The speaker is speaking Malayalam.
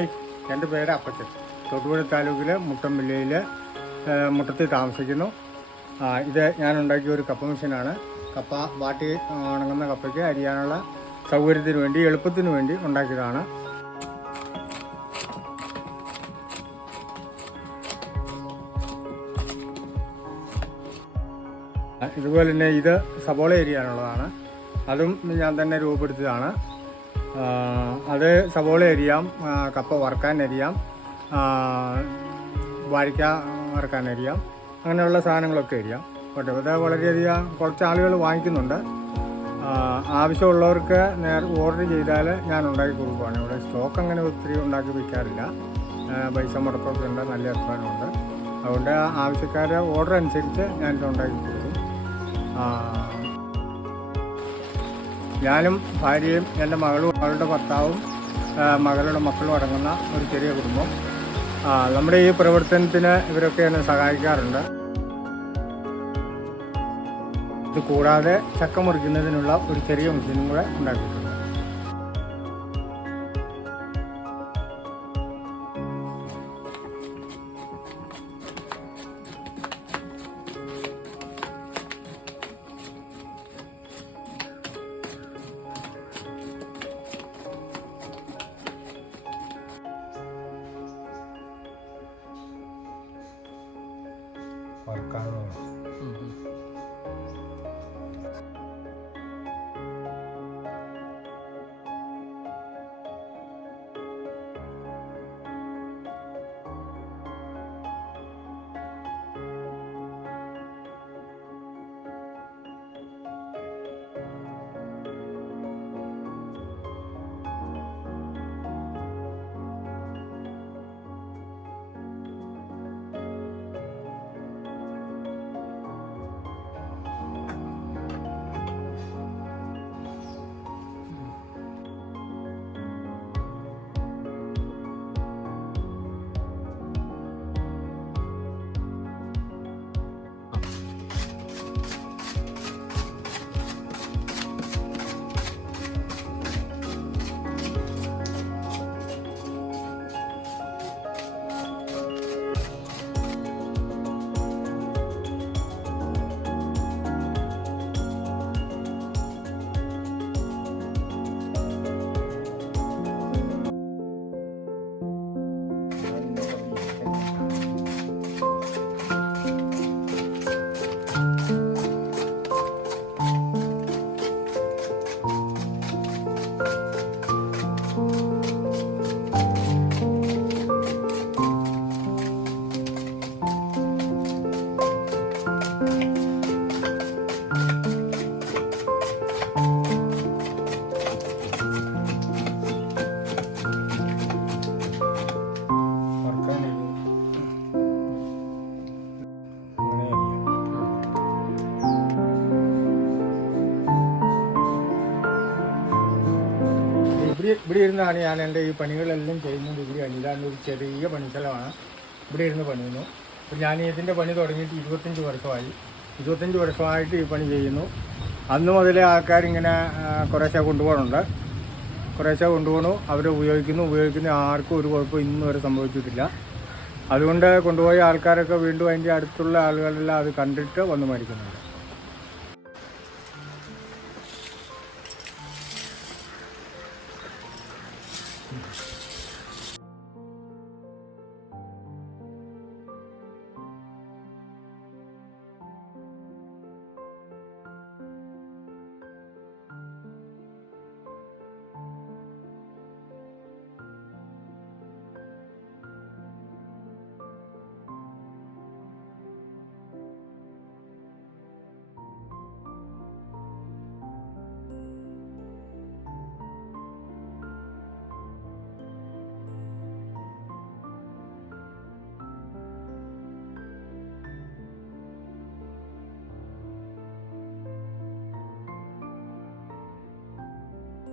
ഹായ്, എൻ്റെ പേര് അപ്പച്ചൻ. തൊടുപുഴ താലൂക്കിലെ മുട്ടം വില്ലയിൽ മുട്ടത്തിൽ താമസിക്കുന്നു. ഇത് ഞാൻ ഉണ്ടാക്കിയ ഒരു കപ്പ മെഷീനാണ്. കപ്പ വാട്ടി ഉണങ്ങുന്ന കപ്പയ്ക്ക് അരിയാനുള്ള സൗകര്യത്തിന് വേണ്ടി, എളുപ്പത്തിന് വേണ്ടി ഉണ്ടാക്കിയതാണ്. ഇതുപോലെ തന്നെ ഇത് സബോള അരിയാനുള്ളതാണ്. അതും ഞാൻ തന്നെ രൂപപ്പെടുത്തിയതാണ്. അത് സബോള അരിയാം, കപ്പ വറുക്കാൻ അരിയാം, വാഴയ്ക്ക വറുക്കാൻ അരിയാം, അങ്ങനെയുള്ള സാധനങ്ങളൊക്കെ അരിയാം. പക്ഷേ ഇത് വളരെയധികം കുറച്ച് ആളുകൾ വാങ്ങിക്കുന്നുണ്ട്. ആവശ്യമുള്ളവർക്ക് ഓർഡർ ചെയ്താൽ ഞാൻ ഉണ്ടാക്കി കൊടുക്കുകയാണ്. ഇവിടെ സ്റ്റോക്ക് അങ്ങനെ ഒത്തിരി ഉണ്ടാക്കി വയ്ക്കാറില്ല. പൈസ മുടക്കമൊക്കെ ഉണ്ട്, നല്ല അധ്വാനമുണ്ട്. അതുകൊണ്ട് ആവശ്യക്കാരെ ഓർഡർ അനുസരിച്ച് ഞാനിത് ഉണ്ടാക്കി കൊടുക്കും. ഞാനും ഭാര്യയും എൻ്റെ മകളും, മകളുടെ ഭർത്താവും മകളുടെ മക്കളും അടങ്ങുന്ന ഒരു ചെറിയ കുടുംബം. നമ്മുടെ ഈ പ്രവർത്തനത്തിന് ഇവരൊക്കെ എന്നെ സഹായിക്കാറുണ്ട്. ഇത് കൂടാതെ ചക്ക മുറിക്കുന്നതിനുള്ള ഒരു ചെറിയ മെഷീനും കൂടെ ഉണ്ടാക്കിയിട്ടുണ്ട്. ഇവിടെ ഇരുന്നാണ് ഞാൻ എൻ്റെ ഈ പണികളെല്ലാം ചെയ്യുന്നത്. ഇവിടെയാണ്. ഇതാണ് ഒരു ചെറിയ പണിസ്ഥലമാണ്. ഇവിടെ ഇരുന്ന് പണിയുന്നു. അപ്പോൾ ഞാൻ ഇതിൻ്റെ പണി തുടങ്ങിയിട്ട് 25 വർഷമായി. 25 വർഷമായിട്ട് ഈ പണി ചെയ്യുന്നു. അന്ന് മുതലേ ആൾക്കാരിങ്ങനെ കുറേശ്ശെ കൊണ്ടുപോകുന്നുണ്ട്. കുറേശ്ശെ കൊണ്ടുപോകണു, അവർ ഉപയോഗിക്കുന്ന ആർക്കും ഒരു കുഴപ്പം ഇന്നും വരെ സംഭവിച്ചിട്ടില്ല. അതുകൊണ്ട് കൊണ്ടുപോയ ആൾക്കാരൊക്കെ വീണ്ടും അതിൻ്റെ അടുത്തുള്ള ആളുകളെല്ലാം അത് കണ്ടിട്ട് വന്ന് മേടിക്കുന്നുണ്ട്.